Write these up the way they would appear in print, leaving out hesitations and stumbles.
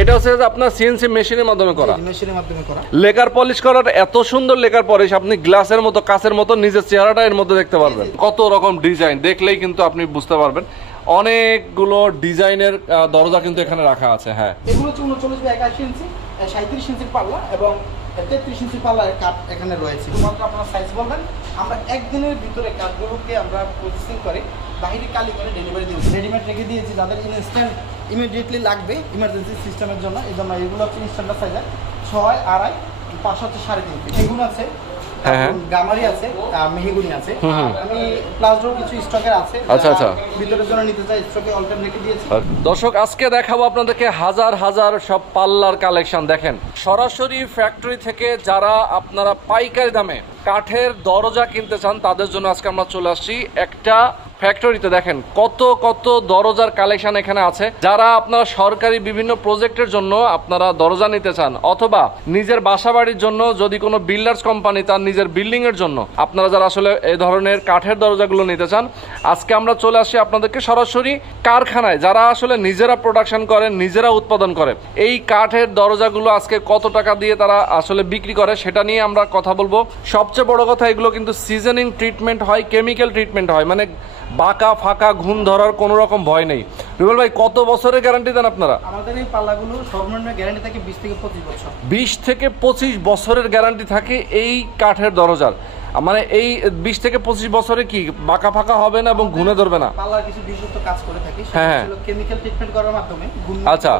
এটা হচ্ছে যে আপনার সিএনসি মেশিনের মাধ্যমে করা, মেশিনের মাধ্যমে করা। লেকার পলিশ করার এত সুন্দর লেকার পলিশ, আপনি গ্লাসের মতো কাচের মতো নিজের চেহারাটা এর মধ্যে দেখতে পারবেন। কত রকম ডিজাইন দেখলেই কিন্তু আপনি বুঝতে পারবেন। অনেকগুলো ডিজাইনের দরজা কিন্তু এখানে রাখা আছে। হ্যাঁ, এগুলো হচ্ছে 39 বাই 81 ইঞ্চি, 37 ইঞ্চির পাল্লা এবং 33 ইঞ্চির পাল্লার কাঠ এখানে রয়েছে। শুধুমাত্র আপনারা সাইজ বলবেন, আমরা একদিনের ভিতরে কাঠগুলোকে আমরা প্রসেসিং করে বাইরে কালি করে ডেলিভারি দিই। রেডিমেড রেখে দিয়েছি যাদের ইনস্ট্যান্ট ইমিডিয়েটলি লাগবে ইমার্জেন্সি সিস্টেমের জন্য। এই জন্য এগুলো হচ্ছে স্ট্যান্ডার্ড সাইজের 6, 2.5, 5 হচ্ছে 3.5 ফিট। এগুলো আছে, গামারি আছে, মেহগুনি আছে। আমি প্লাস ডোর কিছু স্টকের আছে। আচ্ছা, ভিতরের জন্য নিতে চাই, স্টকে অল টাইম রেখে দিয়েছি। দর্শক, আজকে দেখাবো আপনাদেরকে হাজার হাজার সব পাল্লার কালেকশন। দেখেন, সরাসরি ফ্যাক্টরি থেকে যারা আপনারা পাইকারি দামে কাঠের দরজা কিনতে চান তাদের জন্য আজকে আমরা চলে আসছি একটা ফ্যাক্টরিতে। দেখেন কত কত দরজার কালেকশন এখানে আছে। যারা আপনারা সরকারি বিভিন্ন প্রজেক্টের জন্য আপনারা দরজা নিতে চান, অথবা নিজের বাসা বাড়ির জন্য, যদি কোনো বিল্ডার্স কোম্পানি তার নিজের বিল্ডিং এর জন্য আপনারা যারা আসলে এই ধরনের কাঠের দরজাগুলো নিতে চান, আজকে আমরা চলে আসছি আপনাদেরকে সরাসরি কারখানায়, যারা আসলে নিজেরা প্রোডাকশন করেন, নিজেরা উৎপাদন করে এই কাঠের দরজাগুলো আজকে কত টাকা দিয়ে তারা আসলে বিক্রি করে সেটা নিয়ে আমরা কথা বলবো। সবচেয়ে বড় কথা, এগুলো কিন্তু সিজনিং ট্রিটমেন্ট হয়, কেমিক্যাল ট্রিটমেন্ট হয়, মানে বাঁকা ফাঁকা ঘুণ ধরার কোনো রকম ভয় নেই। রুবেল ভাই, কত বছরের গ্যারান্টি দেন আপনারা? আমাদের এই পাল্লাগুলো সর্বনিম্ন গ্যারান্টি থাকে 20 থেকে 25 বছর। 20 থেকে 25 বছরের গ্যারান্টি থাকে এই কাঠের দরজার। মানে এই 20 থেকে 25 বছরে কি বাঁকা ফাঁকা হবে না এবং ঘুণে ধরবে না? পাল্লার কিছু বিশুদ্ধ কাজ করে থাকি, হ্যাঁ, সেটা কেমিক্যাল ট্রিটমেন্ট করার মাধ্যমে আচ্ছা,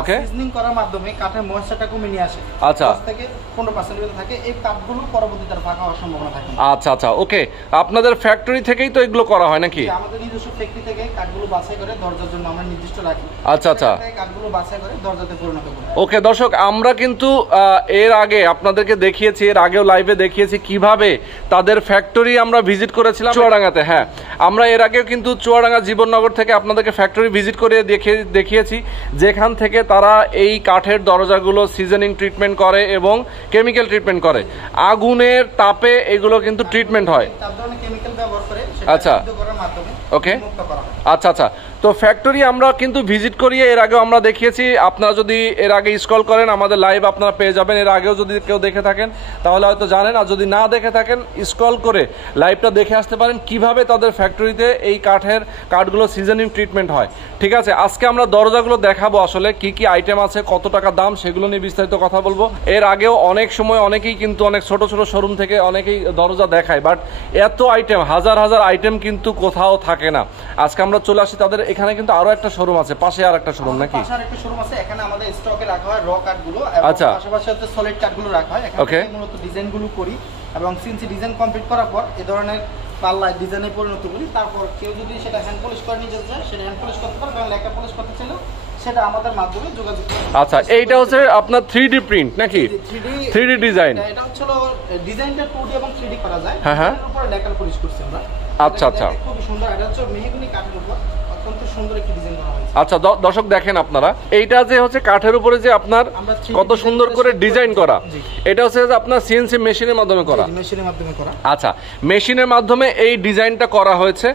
ওকে, সিজনিং করার মাধ্যমে কাঠের ময়েশ্চারটা কমিয়ে নিয়ে আসে। আচ্ছা, 10 থেকে 15% পর্যন্ত থাকে। এই কাঠগুলো পরবর্তীতে আর ফাঁকা হওয়ার সম্ভাবনা থাকে না। আচ্ছা, ওকে। আপনাদের ফ্যাক্টরি থেকেই তো এগুলো করা হয় নাকি? আমাদের নিজস্ব ফ্যাক্টরি থেকে কাঠগুলো বাছাই করে দরজার জন্য আমরা নির্দিষ্ট রাখি। আচ্ছা, কাঠগুলো বাছাই করে দরজাতে পরিণত করি। ওকে দর্শক, আমরা কিন্তু এর আগে আপনাদেরকে দেখিয়েছি, এর আগেও লাইভে দেখিয়েছি কিভাবে তাদের ফ্যাক্টরি আমরা ভিজিট করেছিলাম চুয়াডাঙ্গাতে। হ্যাঁ, আমরা এর আগেও কিন্তু চুয়াডাঙ্গা জীবননগর থেকে আপনাদেরকে ফ্যাক্টরি ভিজিট করে দেখিয়েছি, যেখান থেকে তারা এই কাঠের দরজাগুলো সিজনিং ট্রিটমেন্ট করে এবং কেমিক্যাল ট্রিটমেন্ট করে। আগুনের তাপে এগুলো কিন্তু ট্রিটমেন্ট হয়। আচ্ছা, ওকে, আচ্ছা। তো ফ্যাক্টরি আমরা কিন্তু ভিজিট করিয়ে এর আগেও আমরা দেখিয়েছি। আপনারা যদি এর আগে স্ক্রল করেন আমাদের লাইভ আপনারা পেয়ে যাবেন। এর আগেও যদি কেউ দেখে থাকেন তাহলে হয়তো জানেন, আর যদি না দেখে থাকেন স্ক্রল করে লাইভটা দেখে আসতে পারেন কিভাবে তাদের ফ্যাক্টরিতে এই কাঠগুলো সিজনিং ট্রিটমেন্ট হয়। ঠিক আছে, আজকে আমরা দরজাগুলো দেখাবো, আসলে কি কি আইটেম আছে, কত টাকা দাম, সেগুলো নিয়ে বিস্তারিত কথা বলবো। এর আগেও অনেক সময় অনেকেই কিন্তু অনেক ছোট ছোট শোরুম থেকে অনেকেই দরজা দেখায়, বাট এত আইটেম, হাজার হাজার আইটেম কিন্তু কোথাও থাকে না। আজকে আমরা চলে আসি তাদের এখানে, কিন্তু আরো একটা শোরুম আছে, পাশে আর একটা শোরুম নাকি? পাশে আরেকটা শোরুম আছে, এখানে আমাদের স্টকে রাখা হয় র কাঠগুলো, এবং পাশাপাশি হচ্ছে সলিড কাঠগুলো রাখা হয়। এখানে মূলত ডিজাইনগুলো করি এবং সিএনসি ডিজাইন কমপ্লিট করার পর এই ধরনের পাল্লা ডিজাইনে পরিণত করি। তারপর কেউ যদি সেটা হ্যান্ড পলিশ করে নিতে চায় সেটা হ্যান্ড পলিশ করতে পারে, এবং লেখা পলিশ করতে চাইলেও সেটা আমাদের মাধ্যমে যোগাযোগ করে। আচ্ছা, এইটা হচ্ছে আপনার 3D প্রিন্ট নাকি? 3D design. এটা হচ্ছে ডিজাইনটা 2D এবং 3D করা যায়। হ্যাঁ, এর উপরে লেখা পলিশ করছি আমরা। আচ্ছা, খুব সুন্দর। এটা হচ্ছে মেহগনি কাঠের উপর অত্যন্ত সুন্দর একটি ডিজাইন করা হয়েছে। আচ্ছা দর্শক, দেখেন আপনারা, এইটা যে হচ্ছে কাঠের উপরে যে আপনার কত সুন্দর করে ডিজাইন করা, এটা হচ্ছে যে আপনার সিএনসি মেশিনের মাধ্যমে করা। আচ্ছা, মেশিনের মাধ্যমে এই ডিজাইনটা করা হয়েছে।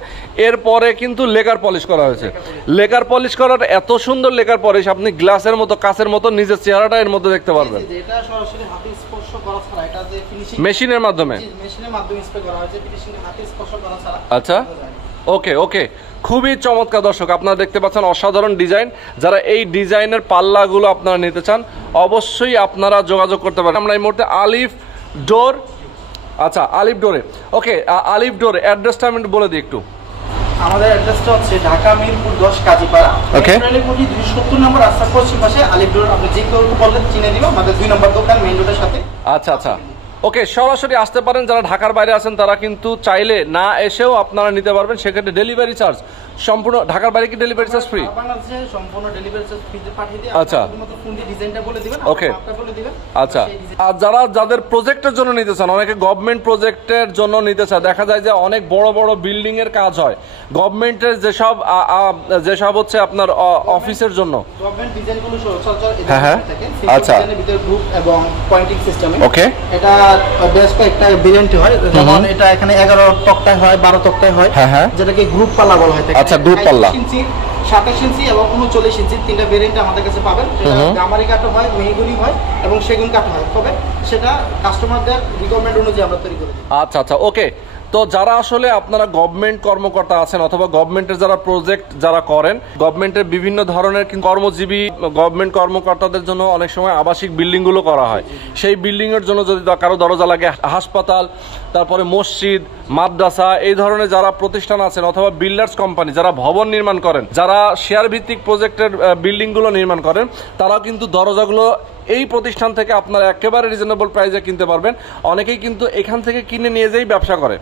এরপরে কিন্তু লেকার পলিশ করা হয়েছে। লেকার পলিশ করার এত সুন্দর লেকার পলিশ, আপনি গ্লাসের মতো কাচের মতো নিজের চেহারাটা এর মধ্যে দেখতে পারবেন। এটা সরাসরি হাতে স্পর্শ করা ছাড়া, এটা যে ফিনিশিং মেশিনের মাধ্যমে স্প্রে করা হয়েছে, ফিনিশিং হাতে স্পর্শ করা ছাড়া। আচ্ছা, ওকে, খুবই চমৎকার। দর্শক, আপনারা দেখতে পাচ্ছেন অসাধারণ ডিজাইন। যারা এই ডিজাইনের পাল্লাগুলো আপনারা নিতে চান অবশ্যই আপনারা যোগাযোগ করতে পারেন। আমরা এই মুহূর্তে আলিফ ডোর, আচ্ছা আলিফ ডোরে, ওকে, আলিফ ডোর অ্যাড্রেসটা আমি বলে দিই একটু। আমাদের অ্যাড্রেসটা হচ্ছে ঢাকা মিরপুর 10 কাজীপাড়া, ওকে, 270 নম্বর রাস্তার পশ্চিম পাশে আলিফ ডোর। আপনি যে কেউ বললে চিনে দিব, আমাদের 2 নম্বর দোকান মেইন রোডের সাথে। আচ্ছা, ওকে, সরাসরি আসতে পারেন। যারা ঢাকার বাইরে আছেন তারা কিন্তু চাইলে না এসেও আপনারা নিতে পারবেন। সেক্ষেত্রে ডেলিভারি চার্জ সম্পূর্ণ, ঢাকার বাইরে কি ডেলিভারি চার্জ ফ্রি? বাংলাদেশে সম্পূর্ণ ডেলিভারি চার্জ ফ্রি পাঠিয়ে দিই। আচ্ছা, শুধুমাত্র ফোন দিয়ে ডিজাইনটা বলে দিবেন, ওকে, মাপটা বলে দিবেন। আচ্ছা, আর যাদের প্রজেক্টের জন্য নিতে চান, অনেকে গভর্নমেন্ট প্রজেক্টের জন্য নিতে চায়, দেখা যায় যে অনেক বড় বড় বিল্ডিং এর কাজ হয় গভর্নমেন্টের, যেসব হচ্ছে আপনার অফিসের জন্য গভর্নমেন্ট ডিজাইনগুলো সচরাচর হ্যাঁ, আচ্ছা, ডিজাইনের ভিতরে গ্রুপ এবং পয়েন্টিং সিস্টেমে। ওকে, এটা বেশ কয়েকটা ভেরিয়েন্ট হয়, যেমন এটা এখানে 11 তক্তায় হয়, 12 তক্তায় হয়, হ্যাঁ, যেটাকে গ্রুপ পাল্লা বলা হয়। আচ্ছা, গ্রুপ পাল্লা 27 ইঞ্চি এবং 39 ইঞ্চি তিনটা ভেরিয়েন্ট আমাদের কাছে পাবেন। সেটা গামারি কাঠও হয়, মেহগনি হয় এবং সেগুন কাঠ হয়, তবে সেটা কাস্টমারদের রিকোয়ারমেন্ট অনুযায়ী আমরা তৈরি করে দিই। আচ্ছা আচ্ছা, ওকে। তো যারা আসলে আপনারা গভর্নমেন্ট কর্মকর্তা আছেন অথবা গভর্নমেন্টের যারা প্রজেক্ট যারা করেন, গভর্নমেন্টের বিভিন্ন ধরনের কর্মজীবী গভর্নমেন্ট কর্মকর্তাদের জন্য অনেক সময় আবাসিক বিল্ডিংগুলো করা হয়। সেই বিল্ডিংয়ের জন্য যদি কারো দরজা লাগে, হাসপাতাল, তারপরে মসজিদ, মাদ্রাসা, এই ধরনের যারা প্রতিষ্ঠান আছেন অথবা বিল্ডার্স কোম্পানি যারা ভবন নির্মাণ করেন, যারা শেয়ার ভিত্তিক প্রজেক্টের বিল্ডিংগুলো নির্মাণ করেন, তারাও কিন্তু দরজাগুলো এই প্রতিষ্ঠান থেকে আপনারা একেবারে রিজনেবল প্রাইসে কিনতে পারবেন। অনেকেই কিন্তু এখান থেকে কিনে নিয়ে যেই ব্যবসা করে।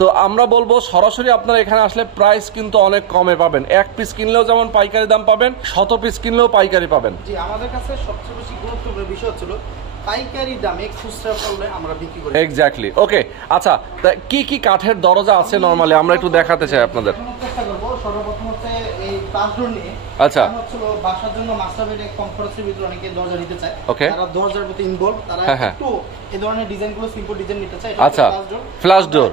তো আমরা বলবো সরাসরি আপনারা এখানে আসলে প্রাইস কিন্তু অনেক কমে পাবেন। এক পিস কিনলেও যেমন পাইকারি দাম পাবেন, 100 পিস কিনলেও পাইকারি পাবেন। জি, আমাদের কাছে সবচেয়ে বেশি গুরুত্বপূর্ণ বিষয় হচ্ছিল পাইকারি দামে খুচরা করলে আমরা বিক্রি করি। এক্স্যাক্টলি, ওকে। আচ্ছা, তা কি কি কাঠের দরজা আছে নরমালি আমরা একটু দেখাতে চাই আপনাদের। চেষ্টা করব সর্বপ্রথম হচ্ছে এই প্লাস্টার নিয়ে। আচ্ছা, হচ্ছে বাসার জন্য মাস্টার বেডে কম খরচের ভিতরে অনেকে দরজা নিতে চায়। ওকে, যারা দরজার প্রতি ইনভলভ, তারা একটু এই ধরনের ডিজাইনগুলো সিম্পল ডিজাইন নিতে চায়। আচ্ছা, ফ্ল্যাশ ডোর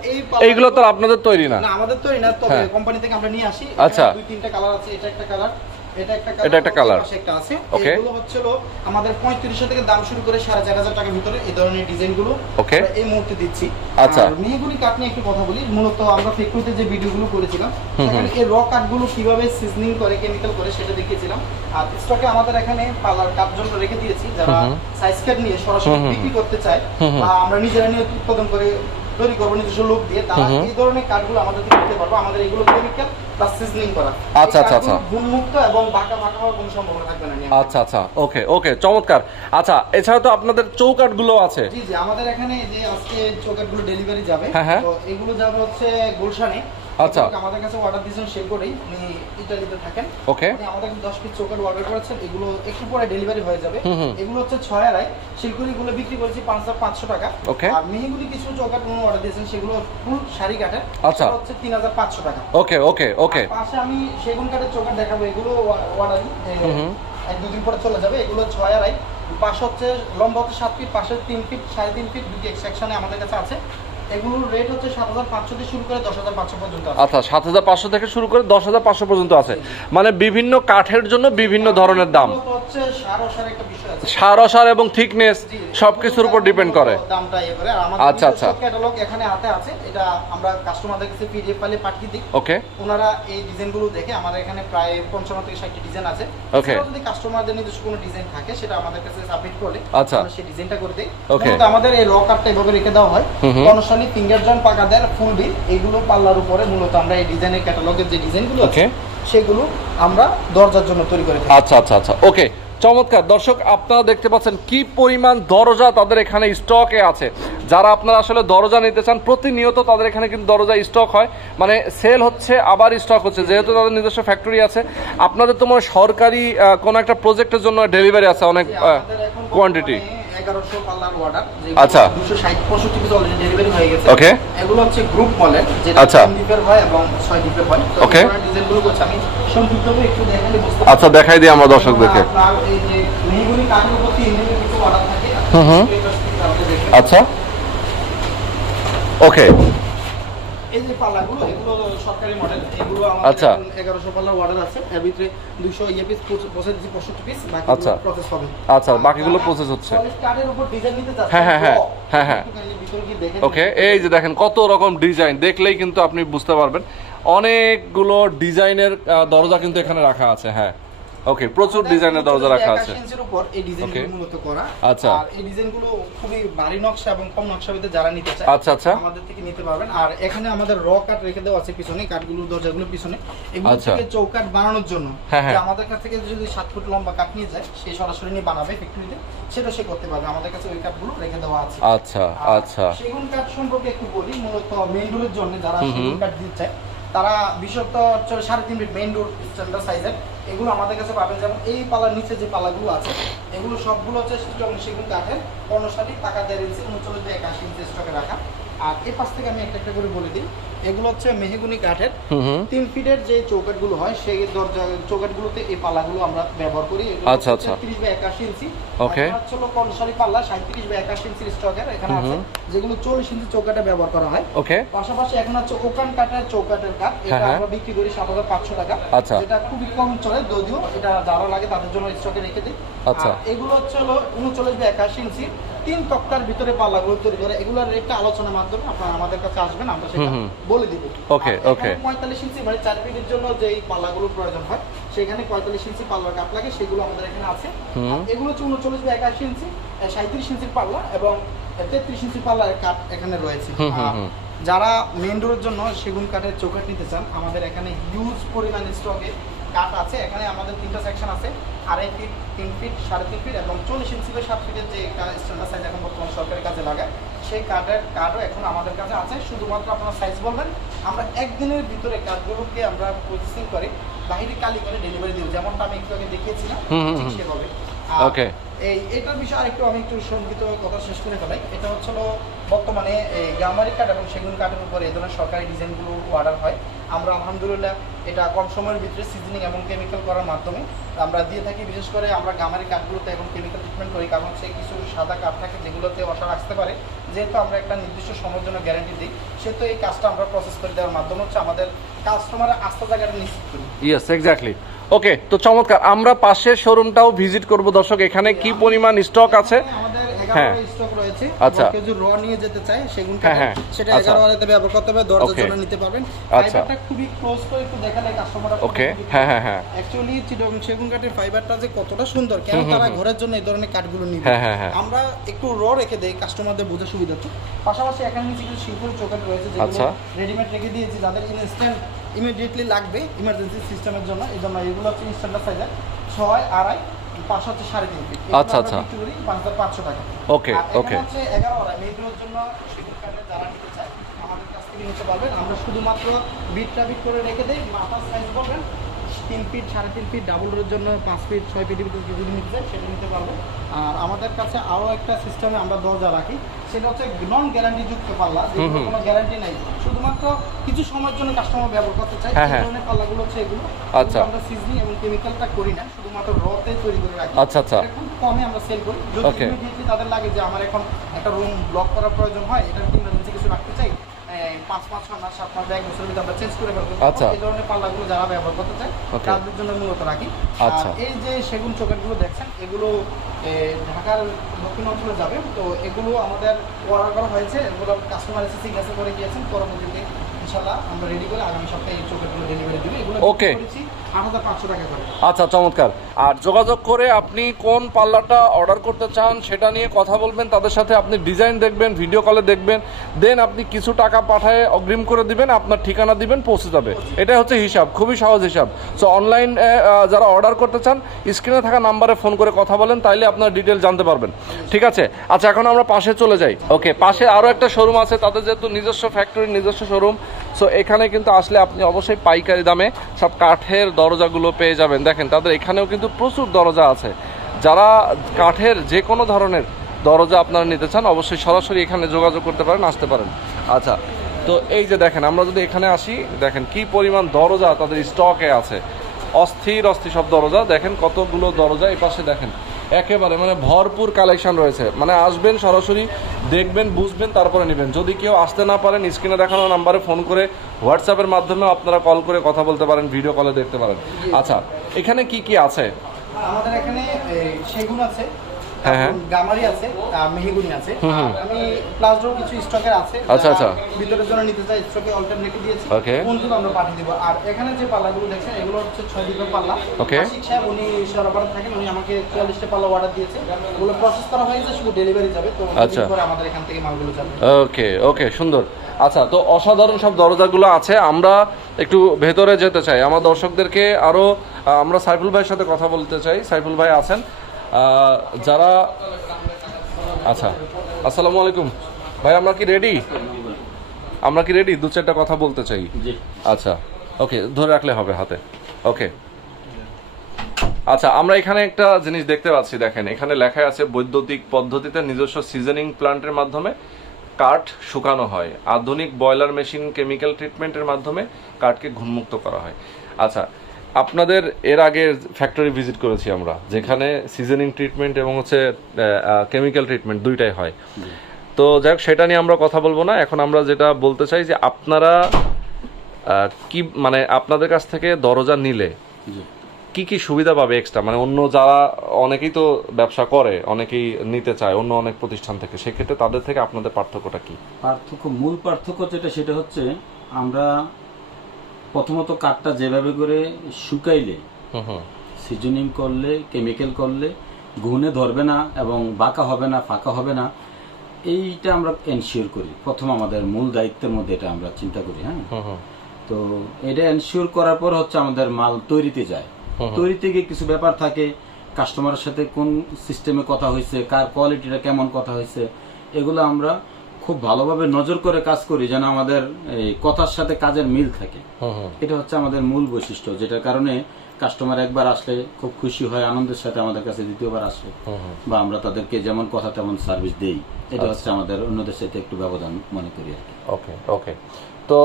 এইগুলো তো আপনাদের তৈরি না? না, আমাদের তৈরি না, তবে কোম্পানি থেকে আমরা নিয়ে আসি। আচ্ছা, দুই তিনটা কালার আছে, এটা একটা কালার, এটা একটা কালার, একটা আছে। এগুলো হচ্ছিল আমাদের 3500 থেকে দাম শুরু করে 4500 টাকার ভিতরে এই ধরনের ডিজাইনগুলো আমরা এই মুহূর্তে দিচ্ছি। আচ্ছা, আর মেহগনি কাঠ নিয়ে একটু কথা বলি। মূলত আমরা ফ্যাক্টরিতে যে ভিডিওগুলো করেছিলাম সেখানে এই র কাঠগুলো কিভাবে সিজনিং করে, কেমিক্যাল করে সেটা দেখিয়েছিলাম। আর স্টকে আমাদের এখানে পার্লার কাঠ জন্য রেখে দিয়েছি, যারা সাইজ কাট নিয়ে সরাসরি বিক্রি করতে চায় বা আমরা নিজেরা নিয়ে উৎপাদন করে তৈরি করবো নিজস্ব লোক দিয়ে, তারা এই ধরনের কাঠগুলো আমাদের থেকে নিতে পারবো। আমাদের এগুলো কেমিক্যাল প্লাস সিজনিং করা। আচ্ছা আচ্ছা আচ্ছা, গুণমুক্ত এবং বাঁকা বাঁকা হওয়ার কোনো সম্ভাবনা থাকবে না। আচ্ছা আচ্ছা, ওকে ওকে, চমৎকার। আচ্ছা, এছাড়া তো আপনাদের চৌকাঠগুলো আছে? জি জি, আমাদের এখানে যে আজকে চৌকাঠগুলো ডেলিভারি যাবে, হ্যাঁ, তো এগুলো যাবে হচ্ছে গুলশানে। আচ্ছা, আমাদের কাছে অর্ডার দিয়েছেন সে করেই, উনি ইতালিতে থাকেন। ওকে, আমাদের 10 পিস চৌকাঠ অর্ডার করেছেন, এগুলো একটু পরে ডেলিভারি হয়ে যাবে। এগুলো হচ্ছে 6 আড়াই, শিলকুড়িগুলো বিক্রি করেছি 5500 টাকা। ওকে, আর মেহগুলি কিছু চৌকাঠ উনি অর্ডার দিয়েছেন, সেগুলো ফুল শাড়ি কাঠের, আচ্ছা, হচ্ছে 3500 টাকা। ওকে ওকে ওকে। পাশে আমি সেগুন কাঠের চৌকাঠ দেখাবো, এগুলো অর্ডার এক দুদিন পরে চলে যাবে। এগুলো 6 আড়াই, পাশে হচ্ছে লম্বা হচ্ছে 7 ফিট, পাশে 3 ফিট, 3.5 ফিট, দুটি সেকশনে আমাদের কাছে আছে। এগুলোর রেট হচ্ছে 7500 থেকে শুরু করে 10500 পর্যন্ত আছে। আচ্ছা, 7500 থেকে শুরু করে 10500 পর্যন্ত আছে, মানে বিভিন্ন কাঠের জন্য বিভিন্ন ধরনের দাম। হচ্ছে সার একটা বিষয় আছে, সার এবং থিকনেস সবকিছুর উপর ডিপেন্ড করে দামটা ইয়ে করে। আর আমাদের আচ্ছা আচ্ছা, ক্যাটালগ এখানে হাতে আছে, এটা আমরা কাস্টমারদের কাছে পিডিএফ ফাইলে পাঠিয়ে দিই। ওকে, ওনারা এই ডিজাইনগুলো দেখে, আমাদের এখানে প্রায় 55 থেকে 60টি ডিজাইন আছে। ওকে, যদি কাস্টমারদের নিজস্ব কোনো ডিজাইন থাকে সেটা আমাদের কাছে সাবমিট করলে আচ্ছা আমরা সেই ডিজাইনটা করে দেই। ওকে, তো আমাদের এই র কাটটা এভাবে রেখে দেওয়া হয়, কনসালি ফিঙ্গার জয়েন্ট পাকা দেয় ফুল বি, এইগুলো পাল্লার উপরে মূলত আমরা এই ডিজাইনের ক্যাটালগের যে ডিজাইনগুলো আছে সেগুলো আমরা দরজার জন্য তৈরি করে থাকি। আচ্ছা আচ্ছা আচ্ছা, ওকে, চমৎকার। দর্শক, আপনারা দেখতে পাচ্ছেন কি পরিমাণ দরজা তাদের এখানে স্টকে আছে। যারা আপনারা আসলে দরজা নিতে চান, প্রতিনিয়ত তাদের এখানে কিন্তু দরজা স্টক হয়, মানে সেল হচ্ছে আবার স্টক হচ্ছে, যেহেতু তাদের নিজস্ব ফ্যাক্টরি আছে। আপনাদের তো মনে সরকারি কোনো একটা প্রজেক্টের জন্য ডেলিভারি আছে অনেক কোয়ান্টিটি, 1100 পাল্লার অর্ডার, আচ্ছা 260-65 পিস অলরেডি ডেলিভারি হয়ে গেছে। ওকে, এগুলো হচ্ছে গ্রুপ মডেল, যেটা 3 ডিপের হয় এবং 6 ডিপের হয়। তো এই ডিজাইনগুলো করছি আমি সংক্ষিপ্তভাবে একটু দেখালে বুঝতে। আচ্ছা, দেখাই দিই আমরা দর্শকদেরকে। আপনার এই যে মেহগনি কাঠের উপর 3 ডিপের কিছু অর্ডার থাকে। আচ্ছা, ওকে, এই যে পাল্লাগুলো, এগুলো সরকারি মডেল, এগুলো আমাদের আচ্ছা 1100 পাল্লার অর্ডার আছে। এর ভিতরে 200 পিস প্রসেস দিছি, 65 পিস, আচ্ছা প্রসেস হবে। আচ্ছা, বাকিগুলো প্রসেস হচ্ছে। কাঠের উপর ডিজাইন নিতে চাচ্ছেন? হ্যাঁ হ্যাঁ হ্যাঁ হ্যাঁ হ্যাঁ, ভিতরে কি দেখেন? ওকে, এই যে দেখেন কত রকম ডিজাইন, দেখলেই কিন্তু আপনি বুঝতে পারবেন। অনেকগুলো ডিজাইনের দরজা কিন্তু এখানে রাখা আছে। হ্যাঁ, ওকে, প্রচুর ডিজাইনের দরজা রাখা আছে। 81 ইঞ্চির উপর এই ডিজাইনগুলো মূলত করা। আচ্ছা, আর এই ডিজাইনগুলো খুবই ভারী নকশা এবং কম নকশা ভিতরে যারা নিতে চায়, আচ্ছা আচ্ছা, আমাদের থেকে নিতে পারবেন। আর এখানে আমাদের র কাঠ রেখে দেওয়া আছে পিছনে, কাঠগুলো দরজাগুলো পিছনে, এগুলো থেকে চৌকাঠ বানানোর জন্য। যে আমাদের কাছ থেকে যদি 7 ফুট লম্বা কাঠ নিয়ে যায়, সে সরাসরি নিয়ে বানাবে ফ্যাক্টরিতে, সেটা সে করতে পারবে। আমাদের কাছে ওই কাঠগুলো রেখে দেওয়া আছে। আচ্ছা আচ্ছা, সেগুন কাঠ সম্পর্কে একটু বলি। মূলত মেইন ডোরের জন্য যারা সেগুন কাঠ দিতে চায়, তারা বিশেষত 3.5 ফিট মেইন ডোর স্ট্যান্ডার্ড সাইজের, এগুলো আমাদের কাছে পাবেন। যেমন এই পালার নিচে যে পালাগুলো আছে, এগুলো সবগুলো হচ্ছে সেগুন কাঠের, 15 পাকা 1.5 ইঞ্চি, 39 থেকে 81 ইঞ্চি স্টকে রাখা। আর এই পাশ থেকে আমি একটা একটা করে বলে দিই, এগুলো হচ্ছে মেহগুনি কাঠের হুম হুম 3 ফিটের যে চৌকাঠগুলো হয় সেই দরজা চৌকাঠগুলোতে এই পাল্লাগুলো আমরা ব্যবহার করি। আচ্ছা, আচ্ছা। 30 বাই 81 ইঞ্চি। ওকে। আর হচ্ছে কনসারি পাল্লা 37 বাই 81 ইঞ্চির স্টকের এখানে আছে, যেগুলো 40 ইঞ্চি চৌকাঠে ব্যবহার করা হয়। ওকে। পাশাপাশি এখন হচ্ছে ওকান কাঠের চৌকাঠের কাঠ, এটা হ্যাঁ, আমরা বিক্রি করি 7500 টাকা। আচ্ছা। যেটা খুবই কম চলে, যদিও এটা যারা লাগে তাদের জন্য স্টকে রেখে দিই। আচ্ছা। আর এগুলো হচ্ছে 39 বাই 81 ইঞ্চি 3 তক্তার ভিতরে পাল্লাগুলো তৈরি করে। এগুলোর রেটটা আলোচনার মাধ্যমে আপনারা আমাদের কাছে আসবেন, আমরা সেটা বলে দিব। ওকে, আর ওকে। এখানে 45 ইঞ্চি মানে 4 ফিটের জন্য যে পাল্লাগুলো প্রয়োজন হয় সেখানে 45 ইঞ্চি পাল্লার কাঠ লাগে, সেগুলো আমাদের এখানে আছে। আর এগুলো হচ্ছে 39 বাই 81 ইঞ্চি 37 ইঞ্চির পাল্লা এবং 33 ইঞ্চি পাল্লার কাঠ এখানে রয়েছে। আর যারা মেইন ডোরের জন্য সেগুন কাঠের চৌকাঠ নিতে চান, আমাদের এখানে হিউজ পরিমাণ স্টকে কাঠ আছে। এখানে আমাদের 3টা সেকশন আছে, 2.5 ফিট, 3 ফিট, 3.5 ফিট এবং 40 ইঞ্চি বা 7 ফিটের যে স্ট্যান্ডার্ড সাইজ এখন বর্তমান সরকারি কাজে লাগায় সেই কাঠও এখন আমাদের কাছে আছে। শুধুমাত্র আপনারা সাইজ বলবেন, আমরা একদিনের ভিতরে কাঠগুলোকে আমরা প্রসেসিং করে বাইরে কালি করে ডেলিভারি দিব, যেমনটা আমি একটু আগে দেখিয়েছিলাম ঠিক সেভাবে। ওকে। এটার বিষয়ে একটু সংক্ষিপ্ত কথা শেষ করে ফেলাই। এটা হচ্ছিল বর্তমানে এই গামারি কাঠ এবং সেগুন কাঠের উপর এই ধরনের সরকারি ডিজাইনগুলো অর্ডার হয়। আমরা আলহামদুলিল্লাহ এটা কম সময়ের ভিতরে সিজনিং এবং কেমিক্যাল করার মাধ্যমে আমরা দিয়ে থাকি। বিশেষ করে আমরা গামারি কাঠগুলোতে এখন কেমিক্যাল ট্রিটমেন্ট করি, কারণ হচ্ছে কিছু সাদা কাঠ থাকে যেগুলোতে অসার আসতে পারে। যেহেতু আমরা একটা নির্দিষ্ট সময়ের জন্য গ্যারান্টি দিই, সেহেতু এই কাজটা আমরা প্রসেস করে দেওয়ার মাধ্যমে হচ্ছে আমাদের কাস্টমারের আস্থা জায়গাটা নিশ্চিত করি। Yes, exactly. ওকে, তো চমৎকার। আমরা পাশের শোরুমটাও ভিজিট করব দর্শক, এখানে কি পরিমাণ স্টক আছে। আমাদের হ্যাঁ। 11 স্টক রয়েছে। আচ্ছা। কেউ যদি র নিয়ে যেতে চায় সেগুন হ্যাঁ, কাঠের, হ্যাঁ। সেটা আচ্ছা। 11 ওয়ারেতে ব্যবহার করতে হবে, দরজার ওকে। জন্য নিতে পারবেন। আচ্ছা। ফাইবারটা খুবই ক্লোজ করে একটু দেখালে কাস্টমাররা ওকে। হ্যাঁ, হ্যাঁ, হ্যাঁ। অ্যাকচুয়ালি চিটগং সেগুন কাঠের ফাইবারটা যে কতটা সুন্দর, কেন তারা ঘরের জন্য এই ধরনের কাঠগুলো নিবে। হ্যাঁ, হ্যাঁ, হ্যাঁ। আমরা একটু র রেখে দেই কাস্টমারদের বোঝার সুবিধার্থে। পাশাপাশি এখানে নিচে কিছু শিল্পের চৌকাঠ রয়েছে যেগুলো আচ্ছা। রেডিমেড রেখে দিয়েছি, যাদের ইনস্ট্যান্ট ইমিডিয়েটলি লাগবে ইমার্জেন্সি সিস্টেমের জন্য। এই জন্য এগুলো হচ্ছে স্ট্যান্ডার্ড সাইজের 6, 2.5, 5 হচ্ছে 3.5 ফিট। আচ্ছা, আচ্ছা। 5500 টাকা। ওকে, আর এখানে ওকে। হচ্ছে 11 ওয়ারা মেয়েদের জন্য সেগুন কাঠের যারা নিতে চায় আমাদের কাছ থেকে নিতে পারবেন। আমরা শুধুমাত্র বিটটা বিট করে রেখে দেই। মাথার সাইজ বলবেন 3 ফিট, 3.5 ফিট, ডাবল রোডের জন্য 5 ফিট, 6 ফিটের ভিতরে যদি নিতে চাই সেটা নিতে পারবো। আর আমাদের কাছে আরও একটা সিস্টেমে আমরা দরজা রাখি, সেটা হচ্ছে নন গ্যারান্টি যুক্ত পাল্লা, যেগুলো কোনো গ্যারান্টি নাই, শুধুমাত্র কিছু সময়ের জন্য কাস্টমার ব্যবহার করতে চাই। হ্যাঁ, এই হ্যাঁ। ধরনের পাল্লাগুলো হচ্ছে এগুলো। আচ্ছা। আমরা সিজনিং এবং কেমিক্যালটা করি না, শুধুমাত্র রতে তৈরি করে রাখি। আচ্ছা, আচ্ছা। এটা খুব কমে আমরা সেল করি। যদি Okay. ইমিডিয়েটলি তাদের লাগে যে আমার এখন একটা রুম ব্লক করার প্রয়োজন হয়, এটার ইমার্জেন্সি কিছু রাখতে চাই, 5 মাস, 6 মাস, 7 মাস, 1 বছরের ভিতরে আমরা চেঞ্জ করে ফেলবো। আচ্ছা। এই ধরনের পাল্লাগুলো যারা ব্যবহার করতে চায় Okay. তাদের জন্য মূলত রাখি। আচ্ছা। আর এই যে সেগুন চৌকাঠগুলো দেখছেন, এগুলো ঢাকার দক্ষিণ অঞ্চলে যাবে, তো এগুলো আমাদের অর্ডার করা হয়েছে। এগুলো কাস্টমার এসে সিগনেচার করে গিয়েছেন, পরবর্তীতে ইনশাআল্লাহ আমরা রেডি করে আগামী সপ্তাহে এই চৌকাঠগুলো ডেলিভারি দেবো। এগুলো Okay. করেছি 8500 টাকা করে। আচ্ছা, চমৎকার। আর যোগাযোগ করে আপনি কোন পাল্লাটা অর্ডার করতে চান সেটা নিয়ে কথা বলবেন তাদের সাথে, আপনি ডিজাইন দেখবেন, ভিডিও কলে দেখবেন, দেন আপনি কিছু টাকা পাঠায় অগ্রিম করে দিবেন, আপনার ঠিকানা দিবেন, পৌঁছে যাবে। এটা হচ্ছে হিসাব, খুবই সহজ হিসাব। সো অনলাইন যারা অর্ডার করতে চান স্ক্রিনে থাকা নাম্বারে ফোন করে কথা বলেন, তাইলে আপনার ডিটেল জানতে পারবেন। ঠিক আছে। আচ্ছা, এখন আমরা পাশে চলে যাই। ওকে, পাশে আরও একটা শোরুম আছে, তাদের যেহেতু নিজস্ব ফ্যাক্টরি, নিজস্ব শোরুম। সো এখানে কিন্তু আসলে আপনি অবশ্যই পাইকারি দামে সব কাঠের দরজাগুলো পেয়ে যাবেন। দেখেন তাদের এখানেও কিন্তু প্রচুর দরজা আছে। যারা কাঠের যে কোনো ধরনের দরজা আপনারা নিতে চান অবশ্যই সরাসরি এখানে যোগাযোগ করতে পারেন, আসতে পারেন। আচ্ছা, তো এই যে দেখেন, আমরা যদি এখানে আসি, দেখেন কি পরিমাণ দরজা তাদের স্টকে আছে। অস্থির অস্থির সব দরজা, দেখেন কতগুলো দরজা। এই পাশে দেখেন একেবারে মানে ভরপুর কালেকশন রয়েছে। মানে আসবেন, সরাসরি দেখবেন, বুঝবেন, তারপরে নেবেন। যদি কেউ আসতে না পারেন স্ক্রিনে দেখানো নাম্বারে ফোন করে, হোয়াটসঅ্যাপের মাধ্যমে আপনারা কল করে কথা বলতে পারেন, ভিডিও কলে দেখতে পারেন। আচ্ছা, এখানে কি কি আছে? আমাদের এখানে সেগুন আছে, হ্যাঁ, হ্যাঁ। গামারি আছে, মেহগুনি আছে। আর আমি প্লাস্টার কিছু স্টকের আছে। আচ্ছা, আচ্ছা। ভিতরের জন্য নিতে চাই স্টকে অল টাইম রেখে দিয়েছি। Okay. কোনগুলো আমরা পাঠিয়ে দেব। আর এখানে যে পাল্লাগুলো দেখছেন এগুলো হচ্ছে 6 ডিপের পাল্লা। Okay. আশিক সাহেব উনি সরবরাহ থাকেন, উনি আমাকে 44টা পাল্লা অর্ডার দিয়েছে। ওগুলো প্রসেস করা হয়েছে, শুধু ডেলিভারি যাবে। তো আচ্ছা। পরে আমাদের এখান থেকে মালগুলো যাবে। ওকে, ওকে, সুন্দর। আচ্ছা, তো অসাধারণ সব দরজাগুলো আছে। আমরা একটু ভেতরে যেতে চাই, আমার দর্শকদেরকে আরও আমরা সাইফুল ভাইয়ের সাথে কথা বলতে চাই। সাইফুল ভাই আছেন যারা। আচ্ছা, আসসালামু আলাইকুম ভাই, আমরা কি রেডি? আমরা কি রেডি? 2-4টা কথা বলতে চাই। আচ্ছা, ওকে, ধরে রাখলে হবে হাতে। ওকে, আচ্ছা, আমরা এখানে একটা জিনিস দেখতে পাচ্ছি। দেখেন এখানে লেখা আছে বৈদ্যুতিক পদ্ধতিতে নিজস্ব সিজনিং প্ল্যান্টের মাধ্যমে কাঠ শুকানো হয়, আধুনিক বয়লার মেশিন কেমিক্যাল ট্রিটমেন্টের মাধ্যমে কাঠকে ঘুণমুক্ত করা হয়। আচ্ছা, আপনাদের এর আগে ফ্যাক্টরি ভিজিট করেছি আমরা, যেখানে সিজনিং ট্রিটমেন্ট এবং হচ্ছে কেমিক্যাল ট্রিটমেন্ট দুইটাই হয়। তো যাই হোক, সেটা নিয়ে আমরা কথা বলবো না। এখন আমরা যেটা বলতে চাই যে আপনারা কি মানে আপনাদের কাছ থেকে দরজা নিলে কি কি সুবিধা পাবে এক্সট্রা, মানে অন্য যারা অনেকেই তো ব্যবসা করে, অনেকেই নিতে চায় অন্য অনেক প্রতিষ্ঠান থেকে, সেক্ষেত্রে তাদের থেকে আপনাদের পার্থক্যটা কি? মূল পার্থক্য সেটা হচ্ছে আমরা প্রথমত কাঠটা যেভাবে করে শুকাইলে, সিজনিং করলে, কেমিক্যাল করলে ঘুণে ধরবে না এবং বাঁকা হবে না, ফাঁকা হবে না, এইটা আমরা এনশিওর করি। প্রথম আমাদের মূল দায়িত্বের মধ্যে এটা আমরা চিন্তা করি। হ্যাঁ, তো এটা এনশিওর করার পর হচ্ছে আমাদের মাল তৈরিতে যায়। তৈরিতে গিয়ে কিছু ব্যাপার থাকে, কাস্টমারের সাথে কোন সিস্টেমে কথা হয়েছে, কার কোয়ালিটিটা কেমন কথা হয়েছে, এগুলো আমরা খুব ভালোভাবে নজর করে কাজ করি যেন আমাদের কথার সাথে কাজের মিল থাকে। এটা হচ্ছে আমাদের মূল বৈশিষ্ট্য, যেটার কারণে কাস্টমার একবার আসলে খুব খুশি হয়, আনন্দের সাথে আমাদের কাছে দ্বিতীয়বার আসে, বা আমরা তাদেরকে যেমন কথা তেমন সার্ভিস দেই। এটা হচ্ছে আমাদের অন্যদের সাথে একটু ব্যবধান মনে করি আর কি। ওকে ওকে। তো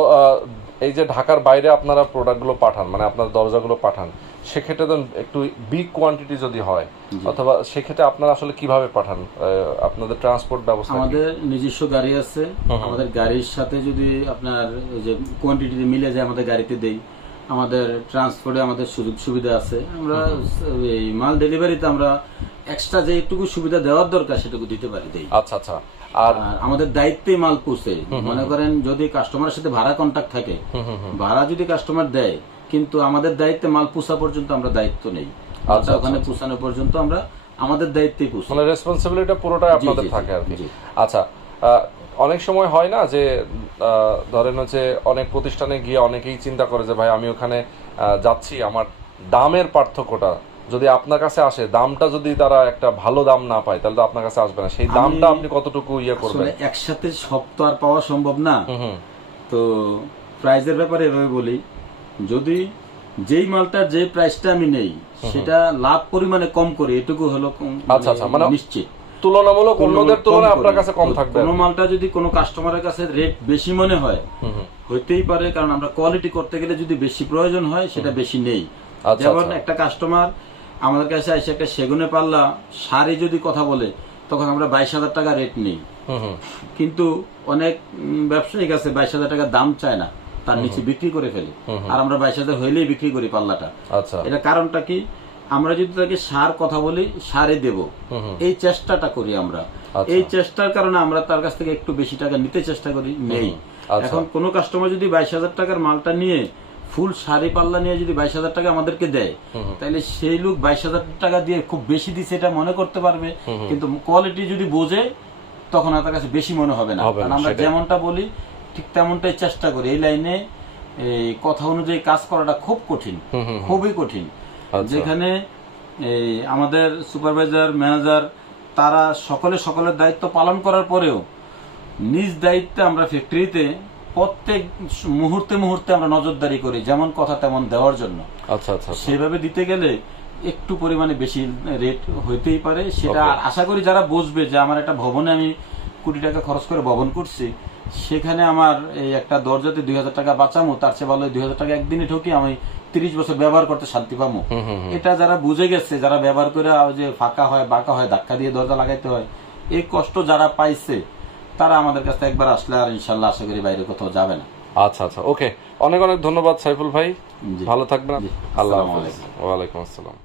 এই যে ঢাকার বাইরে আপনারা প্রোডাক্টগুলো পাঠান, মানে আপনার দরজাগুলো পাঠান, সেক্ষেত্রে তো একটু বিগ কোয়ান্টিটি যদি হয়, অথবা সেক্ষেত্রে আপনারা আসলে কিভাবে পাঠান? আপনাদের ট্রান্সপোর্ট ব্যবস্থা? আমাদের নিজস্ব গাড়ি আছে। আমাদের গাড়ির সাথে যদি আপনার যে কোয়ান্টিটি মিলে যায় আমাদের গাড়িতে দেই। আমাদের ট্রান্সপোর্টে আমাদের সুযোগ সুবিধা আছে। আমরা এই মাল ডেলিভারিতে আমরা এক্সট্রা যেটুকু সুবিধা দেওয়ার দরকার সেটুকু দিতে পারি, দেই। আচ্ছা আচ্ছা। আর আমাদের দায়িত্বে মাল পৌঁছে, মনে করেন যদি কাস্টমারের সাথে ভাড়া কন্ট্যাক্ট থাকে, ভাড়া যদি কাস্টমার দেয়, কিন্তু আমাদের দায়িত্বে মাল পৌঁছা পর্যন্ত আমরা দায়িত্ব নেই। ওখানে পৌঁছানো পর্যন্ত আমরা আমাদের দায়িত্বেই পৌঁছাই, মানে রেসপন্সিবিলিটিটা পুরোটাই আপনাদের থাকে আর কি। আচ্ছা, অনেক সময় হয় না যে ধরেন হচ্ছে অনেক প্রতিষ্ঠানে গিয়ে অনেকেই চিন্তা করে যে ভাই আমি ওখানে যাচ্ছি, আমার দামের পার্থক্যটা যদি আপনার কাছে আসে, দামটা যদি তারা একটা ভালো দাম না পায়, তাহলে তো আপনার কাছে আসবে না। সেই দামটা আপনি কতটুকু ইয়ে করবেন? একসাথে সব তো আর পাওয়া সম্ভব না। তো প্রাইসের ব্যাপারে এভাবে বলি, যদি যেই মালটার যে প্রাইসটা আমি নেই সেটা লাভ পরিমাণে কম করে, এটুকু হলো আচ্ছা আচ্ছা, মানে নিশ্চিত তুলনামূলক অন্যদের তুলনায় আপনার কাছে কম থাকবে। কোন মালটা যদি কোনো কাস্টমারের কাছে রেট বেশি মনে হয়, হইতেই পারে, কারণ আমরা কোয়ালিটি করতে গেলে যদি বেশি প্রয়োজন হয় সেটা বেশি নেই। যেমন একটা কাস্টমার আমাদের কাছে এসে একটা সেগুনে পাল্লা শাড়ি যদি কথা বলে, তখন আমরা 22,000 টাকা রেট নেই। কিন্তু অনেক ব্যবসায়িক আছে 22,000 টাকা দাম চায় না, তার নিচে বিক্রি করে ফেলে, আর আমরা 22,000 হইলেই বিক্রি করি পাল্লাটা। এটা কারণটা কি? আমরা যদি তাকে সার কথা বলি, সারে দেব, এই চেষ্টাটা করি আমরা। এই চেষ্টার কারণে আমরা তার কাছ থেকে একটু বেশি টাকা নিতে চেষ্টা করি, নেই। এখন কোন কাস্টমার যদি 22,000 টাকার মালটা নিয়ে, ফুল শাড়ি পাল্লা নিয়ে যদি 22,000 টাকা আমাদেরকে দেয়, তাহলে সেই লোক 22,000 টাকা দিয়ে খুব বেশি দিচ্ছে এটা মনে করতে পারবে, কিন্তু কোয়ালিটি যদি বোঝে তখন তার কাছে বেশি মনে হবে না। কারণ আমরা যেমনটা বলি ঠিক তেমনটাই চেষ্টা করি। এই লাইনে এই কথা অনুযায়ী কাজ করাটা খুব কঠিন, খুবই কঠিন। যেখানে এই আমাদের সুপারভাইজার, ম্যানেজার, তারা সকলের দায়িত্ব পালন করার পরেও নিজ দায়িত্বে আমরা ফ্যাক্টরিতে প্রত্যেক মুহূর্তে আমরা নজরদারি করি, যেমন কথা তেমন দেওয়ার জন্য। আচ্ছা আচ্ছা, সেভাবে দিতে গেলে একটু পরিমাণে বেশি রেট হইতেই পারে। সেটা আশা করি যারা বুঝবে যে আমার একটা ভবনে আমি কোটি টাকা খরচ করে ভবন করছি, সেখানে আমার এই একটা দরজাতে 2,000 টাকা বাঁচামো, তার চেয়ে ভালো 2,000 টাকা একদিনে ঠকি আমি 30 বছর ব্যবহার করতে শান্তি পাবো। এটা যারা বুঝে গেছে, যারা ব্যবহার করে যে ফাঁকা হয়, বাঁকা হয়, ধাক্কা দিয়ে দরজা লাগাইতে হয়, এই কষ্ট যারা পাইছে, তারা আমাদের কাছে একবার আসলে আর ইনশাল্লাহ আশা করি বাইরে কোথাও যাবে না। আচ্ছা আচ্ছা, ওকে, অনেক অনেক ধন্যবাদ সাইফুল ভাই, ভালো থাকবেন। আল্লাহ হাফেজ। ওয়ালাইকুম আসসালাম।